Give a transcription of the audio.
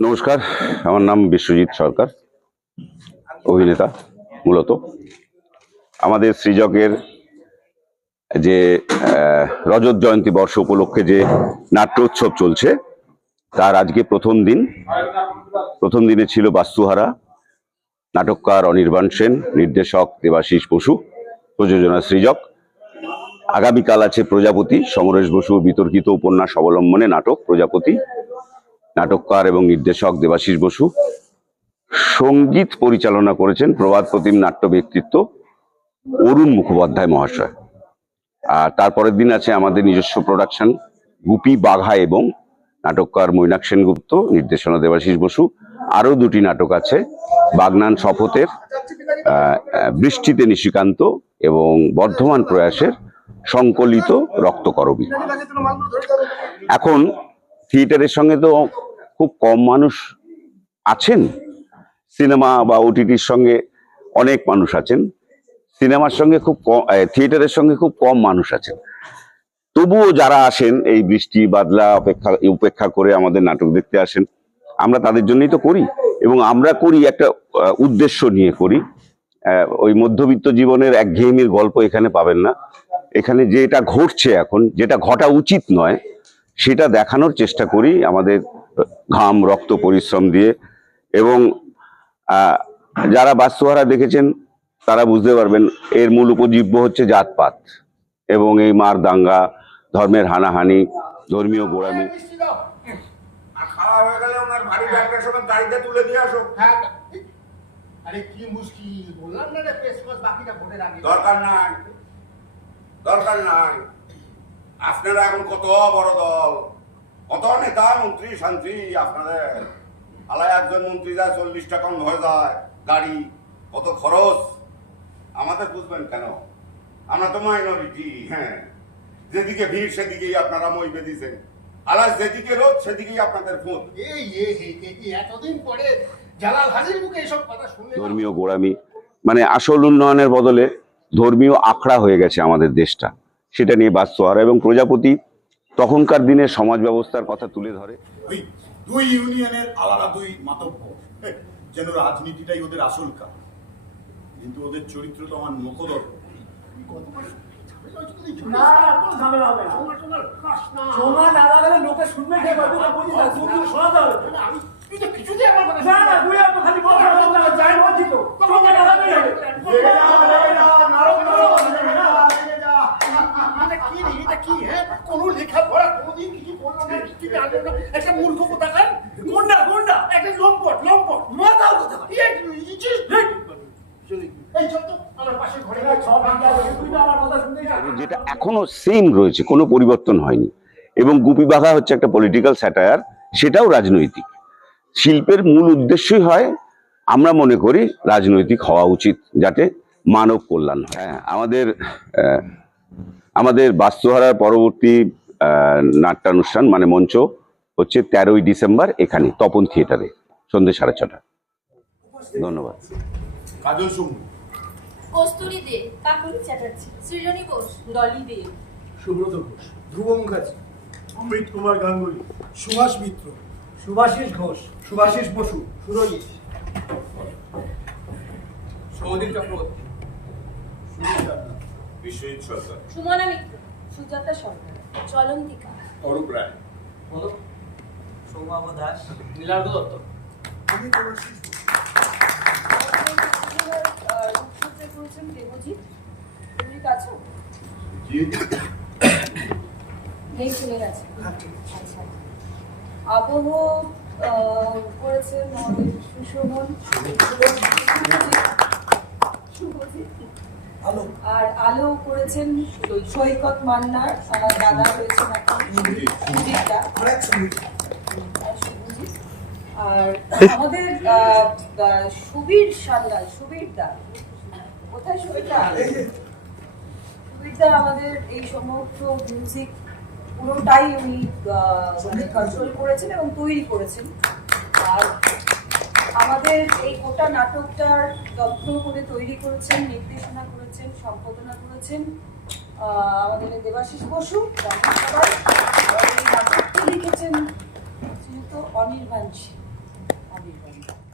নমস্কার, আমার নাম বিশ্বজিৎ সরকার, অভিনেতা মূলত। আমাদের সৃজকের যে রজত জয়ন্তী বর্ষ উপলক্ষে যে নাট্যোৎসব চলছে, তার আজকে প্রথম দিন। প্রথম দিনে ছিল বাস্তুহারা, নাটককার অনির্বাণ সেন, নির্দেশক দেবাশিস বসু প্রযোজনা সৃজক। আগামীকাল আছে প্রজাপতি, সমরেশ বসু বিতর্কিত উপন্যাস অবলম্বনে নাটক, প্রজাপতি। নাটককার এবং নির্দেশক দেবাশিস বসু সংগীত পরিচালনা করেছেন প্রবাদ প্রতিম নাট্য ব্যক্তিত্ব অরুণ মুখোপাধ্যায় মহাশয়। আর তারপরের দিন আছে আমাদের নিজস্ব প্রোডাকশন গুপি বাঘা এবং নাটককার মৈনাক সেনগুপ্ত, নির্দেশনা দেবাশিস বসু। আরও দুটি নাটক আছে, বাগনান শপথের বৃষ্টিতে নিশিকান্ত এবং বর্ধমান প্রয়াসের সংকলিত রক্তকরবী। এখন থিয়েটারের সঙ্গে তো খুব কম মানুষ আছেন। সিনেমা বা ওটিটির সঙ্গে অনেক মানুষ আছেন। সিনেমার সঙ্গে খুব কম থিয়েটারের সঙ্গে খুব কম মানুষ আছেন। তবুও যারা আসেন, এই বৃষ্টি, বাদলা অপেক্ষা উপেক্ষা করে আমাদের নাটক দেখতে আসেন, আমরা তাদের জন্যই তো করি এবং আমরা করি একটা উদ্দেশ্য নিয়ে করি। ওই মধ্যবিত্ত জীবনের একঘেয়েমির গল্প এখানে পাবেন না। এখানে যেটা ঘটছে এখন, যেটা ঘটা উচিত নয়, সেটা দেখানোর চেষ্টা করি আমাদের ঘাম রক্ত পরিশ্রম দিয়ে এবং যারা বাস্তুহারা দেখেছেন তারা বুঝতে পারবেন এর মূল উপজীব্য হচ্ছে জাতপাত এবং এই মার দাঙ্গা ধর্মের হানাহানি ধর্মীয় গোড়ামি। খাওয়া হয়ে গেলে ওনার ভারী ব্যাগটা সব গাড়িতে তুলে দিয়ে আসো। হ্যাঁ। আরে কি মুশকিল বললাম না রে পেস বাকিটা ভোটের আগে। দরকার নাই। দরকার নাই। আপনারা এখন কত বড় দল? কত নেতা মন্ত্রী শান্তি আপনাদের আলাই একজন মন্ত্রী যায় চল্লিশ টাকা হয়ে যায় গাড়ি কত খরচ? আমাদের বুঝবেন কেন? আমরা তো মাইনরিটি হ্যাঁ। যেদিকে ভিড় সেদিকেই আপনারা মই বেঁধেছেন। আলাস যেদিকে রোদ সেদিকেই আপনাদের ফুট এই এতদিন পরে জালাল হাজির মুখে এসব কথা শুনলে ধর্মীয় গোড়ামি মানে আসল উন্নয়নের বদলে ধর্মীয় আখড়া হয়ে গেছে আমাদের দেশটা। সেটা নিয়ে বাস্তব বাস্তুহারা এবং প্রজাপতি তখনকার দিনে সমাজ ব্যবস্থার কথা তুলে ধরে। ওই দুই ইউনিয়নের আলাদা দুই মাতব্য। যেন রাজনীতিটাই ওদের আসল কাজ। কিন্তু ওদের চরিত্র তো আমার নকদর না না কোনো ঝামেলা হবে না তোমার তোমার খাস না সোনা না লাগালে লোকে শুনবে কে পাবে না বুঝি না তুমি কিন্তু শোনাতে হবে না, আমি তুই তো কিছুতেই আমার কথা না না তুই আর তো খালি বলতে হবে না যাই বলছি তো সোনা লাগালেই হবে এটা কি রে এটা কি হ্যাঁ কোনো লেখা না জানলো না একটা মূর্খ কোথাকার? গুন্ডা গুন্ডা একটা লম্পট লম্পট মাথাও কথা যেটা এখনও সেম রয়েছে কোনো পরিবর্তন হয়নি। এবং গুপি বাঘা হচ্ছে একটা পলিটিক্যাল স্যাটায়ার সেটাও রাজনৈতিক। শিল্পের মূল উদ্দেশ্যই হয় আমরা মনে করি রাজনৈতিক হওয়া উচিত যাতে মানব কল্যাণ হয়। আমাদের আমাদের বাস্তুহারার পরবর্তী নাট্যানুষ্ঠান মানে মঞ্চ হচ্ছে তেরোই ডিসেম্বর এখানে তপন থিয়েটারে সন্ধ্যে সাড়ে ছটা। ধন্যবাদ। কাজল সুম কস্তুরী দে কাকুলি চ্যাটার্জি সৃজনী ঘোষ ডলি দে। সুব্রত ঘোষ ধ্রুব মুখার্জি অমৃত কুমার গাঙ্গুলি সুভাষ মিত্র সুভাষিস ঘোষ সুভাষিস বসু সুরজিৎ। সৌদিন চক্রবর্তী বিশ্বজিৎ সরকার সুমনা মিত্র সুজাতা সরকার চলন্তিকা। অরূপ রায়। সৌমাব দাস। নীলার্ঘ দত্ত। রূপসজ্জা করেছেন দেবজিৎ তুমি কাছো নেই চলে গেছে আচ্ছা। আবহ আহ, করেছেন সুশোভন শুভজিৎ আলো আর আলো করেছেন সৈকত মান্নার আমার দাদা রয়েছেন আর আমাদের সুবীর সান্যাল সুবীর দা কোথায় সুবীর দা সুবীর দা আমাদের এই সমস্ত মিউজিক পুরোটাই উনি কন্ট্রোল করেছেন এবং তৈরি করেছেন। আর আমাদের এই গোটা নাটকটার যত্ন করে তৈরি করেছেন, নির্দেশনা করেছেন সম্পাদনা করেছেন আমাদের দেবাশিস বসু নাটকটি লিখেছেন শ্রীযুক্ত অনির্বাণ সিং নির্বাণ দা